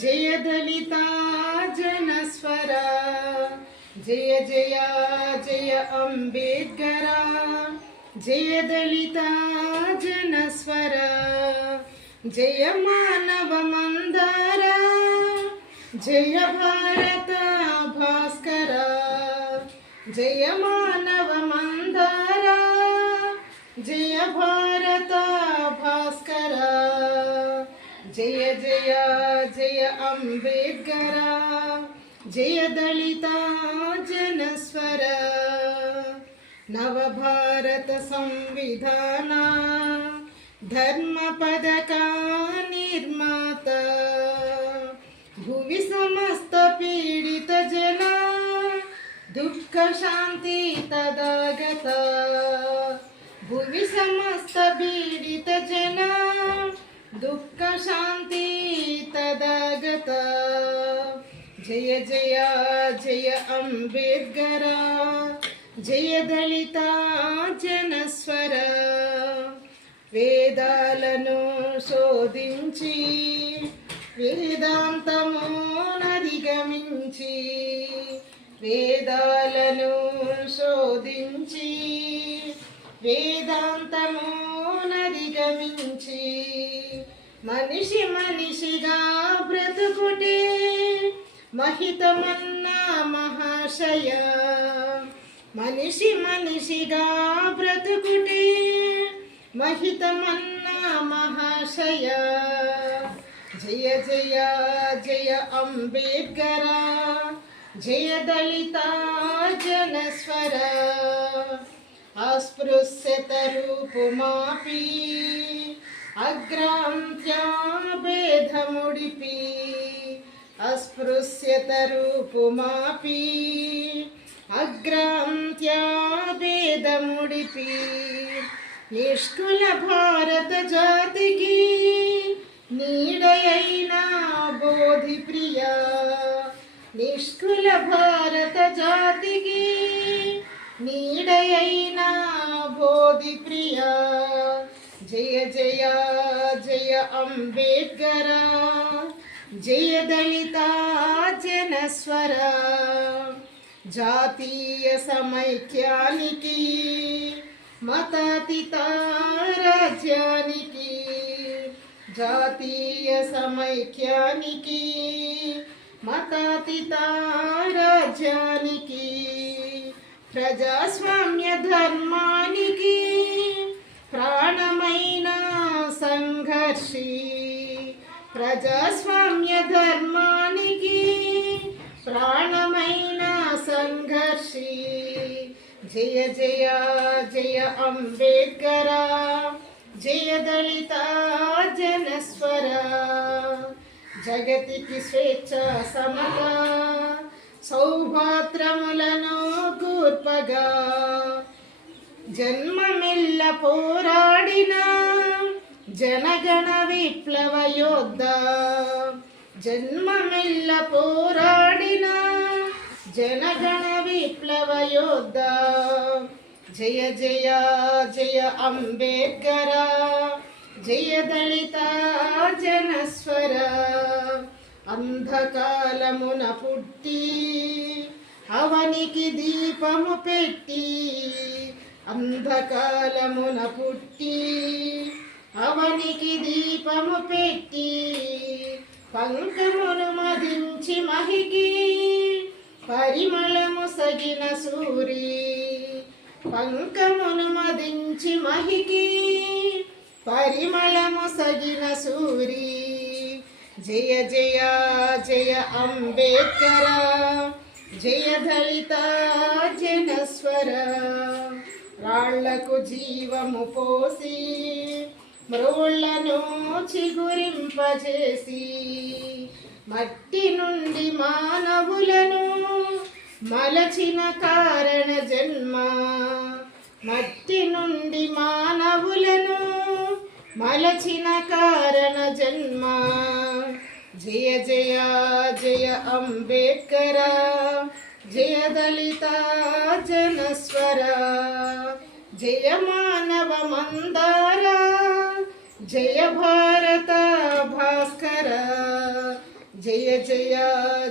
జయ దళిత జనస్వర జయ జయ జయ అంబేద్కర జయ దళిత జనస్వర జయ మానవ మందార జయ భారత భాస్కర జయ जय जया, जय अंबेडकर जय दलिता जनस्वर धर्म पद का निर्माता भूमि समस्त पीडित जना, दुख शांति तदागत भूमि समस्त पीडित जना దుఃఖ శాంతి తదాగత. జయ జయ జయ అంబేద్కర. జయ దళిత జనస్వర వేదాలను శోధించి వేదాంతము నదిగమించి వేదాలను శోధించి వేదాంతము నదిగమించి మనిషి మనిషిగా బ్రతుకుటే మహితమన్నా మహాశయ. మనిషి మనిషిగా బ్రతుకుటే మహితమన్నా మహాశయ. జయ జయ జయ అంబేద్కర జయ దళిత జనస్వర. అస్పృశ్యత రూపుమాపి అగ్రాంత్యాభేదముడిపి అస్పృశ్యత రూపుమాపి అగ్రాంత్యాభేదముడిపి నిష్కుల భారత జాతికి నీడయైన బోధి ప్రియ నిష్కుల భారత జాతికి నీడయైన బోధి ప్రియా జయ జయ జయ అంబేద్కర జయ దళిత జనస్వర జాతీయ సమైక్యానికి మతాతీత రాజ్యానికి జాతీయ సమైక్యానికి మతాతీత రాజ్యానికి ప్రజాస్వామ్య ధర్మానికి ప్రాణమైన సంఘర్షి ప్రజాస్వామ్య ధర్మానికి ప్రాణమైన సంఘర్షి జయ జయ జయ అంబేద్కర జయ దళిత జనస్వర జగతికి స్వేచ్ఛ సమత సౌభాత్రములను కూర్పగా జన్మమిల్ల పోరాడిన జనగణ విప్లవ యోద్ధ. జన్మమిల్ల పోరాడిన జనగణ విప్లవ యోద్ధ. జయ జయ జయ అంబేద్కర జయ దళిత జనస్వర. అంధకాలమున పుట్టి అవనికి దీపము పెట్టి అంధకాలమున పుట్టి అవనికి దీపము పెట్టి పంకమును మధించి మహికి పరిమళము సగిన సూరి పంకమును మదించి మహికి పరిమళము సగిన సూరి జయ జయ జయ అంబేద్కర జయ దళిత జనస్వర రాళ్ళకు జీవము పోసి మ్రోళ్ళను చిగురింపజేసి మట్టి నుండి మానవులను మలచిన కారణ జన్మ. మట్టి నుండి మానవులను మలచిన కారణ జన్మ. జయ జయ జయ అంబేద్కర జయ దళిత జనస్వరా. జయ మానవ మందార జయ భారత భాస్కర జయ జయ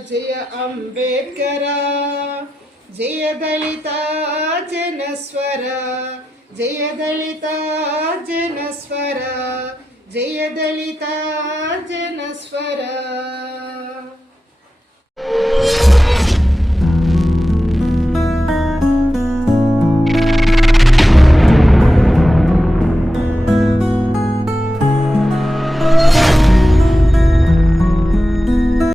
జయ అంబేద్కర జయ దళిత జనస్వర జయ దళిత జనస్వర జయ దళిత జనస్వర